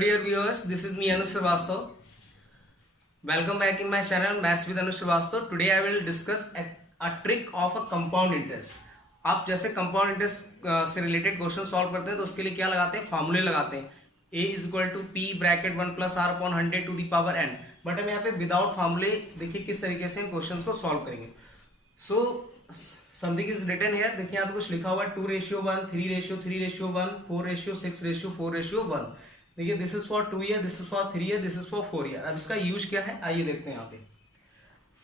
Hello dear viewers, this is me Anush Srivastava. Welcome back in my channel Maths with Anush Srivastava. Today I will discuss a trick of a compound interest. आप जैसे compound interest से related question solve करते हैं तो उसके लिए क्या लगाते हैं, फार्मूले लगाते हैं. a is equal to P bracket 1 plus R upon 100 to the power n. But हम यहाँ पे विदाउट फार्मूले देखिए किस तरीके से इन क्वेश्चन को सॉल्व करेंगे. So something is written here. देखिए यहाँ पे कुछ लिखा हुआ है 2:1, 3:3:1, 4:6:4:1. देखिए this is for 2 year, this is for 3 year, this is for 4 year. अब इसका यूज क्या है आइए देखते हैं यहाँ पे.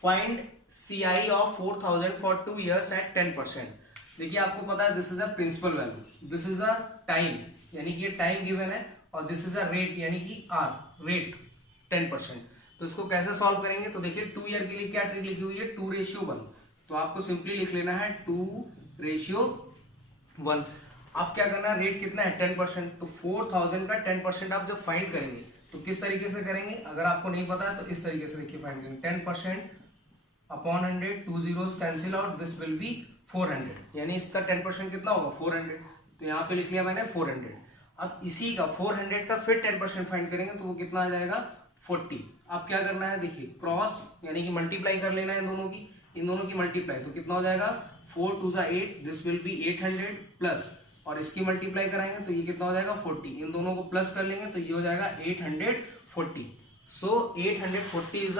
Find CI of 4000 for 2 years at 10%. देखिए आपको पता है this is a principal value, this is a time यानी कि ये टाइम गिवन है, और दिस इज अ रेट यानी कि आर रेट 10%. तो इसको कैसे सॉल्व करेंगे तो देखिए 2 ईयर के लिए क्या ट्रिक लिखी हुई है 2:1. तो आपको सिंपली लिख लेना है 2:1. आप क्या करना है, रेट कितना है 10%. तो 4000 का 10% आप जब फाइंड करेंगे तो किस तरीके से करेंगे, अगर आपको नहीं पता है तो इस तरीके से देखिए फाइंड करेंगे. 10% upon 100, 2 zeros cancel out, this will be 400. यानी इसका 10% कितना होगा 400. तो यहाँ पे लिख लिया मैंने 400. अब इसी का 400 का फिर 10% फाइंड करेंगे तो वो कितना आ जाएगा 40. अब क्या करना है देखिए क्रॉस यानी कि मल्टीप्लाई कर लेना है इन दोनों की मल्टीप्लाई. तो कितना हो जाएगा 4 2 8, दिस विल बी 800 प्लस, और इसकी मल्टीप्लाई कराएंगे तो ये कितना हो जाएगा 40. इन दोनों को प्लस कर लेंगे तो ये हो जाएगा 840. सो 840 इज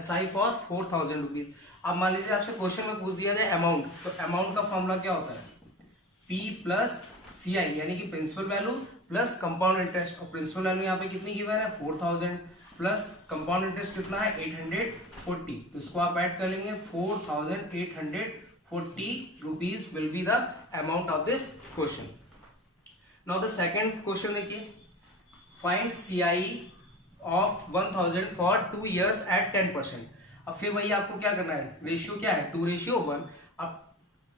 SI फॉर 4000 रुपीज. अब मान लीजिए आपसे क्वेश्चन में पूछ दिया जाए अमाउंट, तो अमाउंट का फॉर्मूला क्या होता है P प्लस CI यानी कि principal value plus compound interest. और प्रिंसिपल वैल्यू यहाँ पे कितनी गिवन है 4000 प्लस कंपाउंड इंटरेस्ट कितना है 840. तो इसको आप ऐड कर लेंगे 4840 rupees will be the amount of this question. Now the second question देखिए, find CI of 1000 for 2 years at 10%. अब फिर वही आपको क्या करना है, रेशियो क्या है 2:1. अब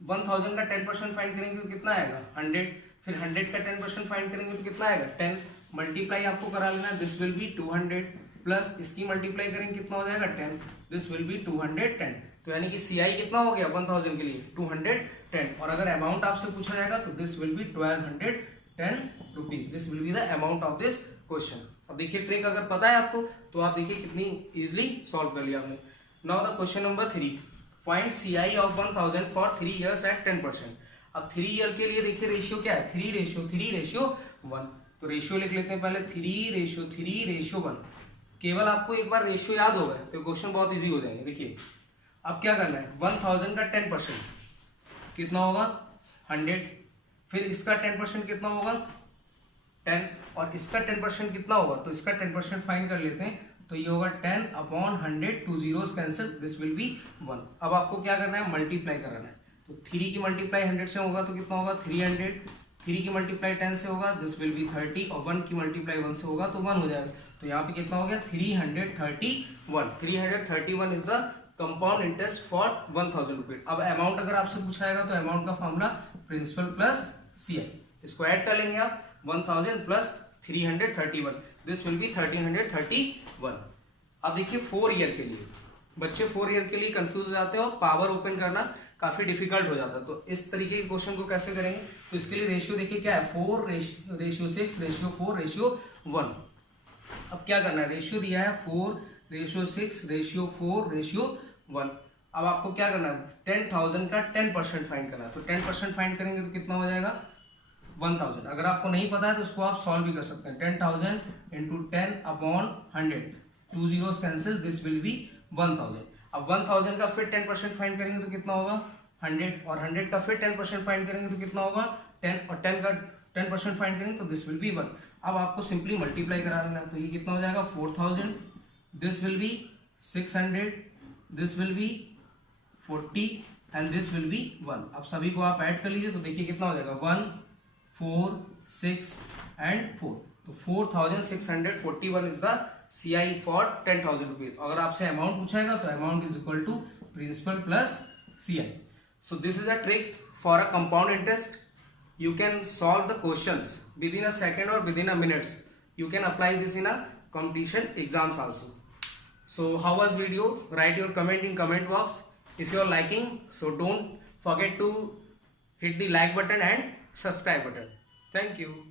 1000 का 10% फाइंड करेंगे तो कितना आएगा 100. फिर 100 का 10% फाइंड करेंगे तो कितना आएगा 10. मल्टीप्लाई आपको करा लेना, दिस विल बी 200 प्लस इसकी मल्टीप्लाई करेंगे कितना हो जाएगा 10, दिस विल बी 210. तो यानी कि CI कितना हो गया 1000 के लिए 210. और अगर अमाउंट आपसे पूछा जाएगा तो this will be 1210 rupees. This will be the amount of this question. अब देखिए ट्रिक अगर पता है आपको तो आप देखिए कितनी इजीली सॉल्व कर लिया आपने. Now the question number 3, find CI of 1000 for 3 years at 10%. अब 3 ईयर के लिए देखिए रेशियो क्या है 3:1. तो रेशियो लिख लेते हैं पहले 3:1. केवल आपको एक बार रेशियो याद होगा तो क्वेश्चन बहुत इजी हो जाएंगे. देखिए अब क्या करना है 1000 का 10% कितना होगा 100. फिर इसका 10% कितना होगा 10, और इसका 10% कितना होगा, तो इसका 10% फाइंड कर लेते हैं. तो ये होगा 10 upon 100, 2 zeros cancel, this will be 1. अब आपको क्या करना है मल्टीप्लाई कराना है. तो 3 की मल्टीप्लाई 100 से होगा तो कितना होगा 300. 3 की मल्टीप्लाई 10 से होगा, दिस विल बी 30, और 1 की मल्टीप्लाई 1 से होगा तो 1 हो जाएगा. तो यहाँ पे कितना हो गया 331 is the compound interest for 1000 rupees. अब अमाउंट अगर आपसे पूछाएगा तो अमाउंट का फॉर्मूला प्रिंसिपल प्लस CI. इसको ऐड कर लेंगे आप 1000 प्लस 331, दिस विल बी 1331. अब देखिए 4 ईयर के लिए, बच्चे 4 ईयर के लिए कंफ्यूज हो जाते हैं और पावर ओपन करना काफी डिफिकल्ट हो जाता है. तो इस तरीके के क्वेश्चन को कैसे करेंगे, तो इसके लिए रेशियो देखिए क्या है 4:6:4:1. अब क्या करना है, रेशियो दिया है 4:6:4:1. अब आपको क्या करना है 10,000 का 10% फाइंड करना है. तो 10% फाइंड करेंगे तो कितना हो जाएगा 1000. अगर आपको नहीं पता है तो उसको आप सॉल्व भी कर सकते हैं. 10,000 into 10 upon 100, 2 zeros cancel, this will be 1000. अब 1000 का फिर 10% फाइंड करेंगे तो कितना होगा 100, और 100 का फिर 10% फाइंड करेंगे तो कितना होगा 10, और 10 का 10% फाइंड करेंगे तो दिस विल बी 1. अब आपको सिंपली मल्टीप्लाई करा लेना है. तो ये कितना हो जाएगा 4000, this will be 600, this will be 40, and this will be 1. अब सभी को आप ऐड कर लीजिए तो देखिए कितना हो जाएगा 1 4 6 and 4. तो 4641 is the CI for 10,000 rupees. अगर आपसे अमाउंट पूछाएगा तो amount is equal to principal plus CI. So this is a trick for a compound interest. You can solve the questions within a second or within a minute. You can apply this in a competition exams also. So how was video? Write your comment in comment box. If you are liking, so don't forget to hit the like button and subscribe button. Thank you.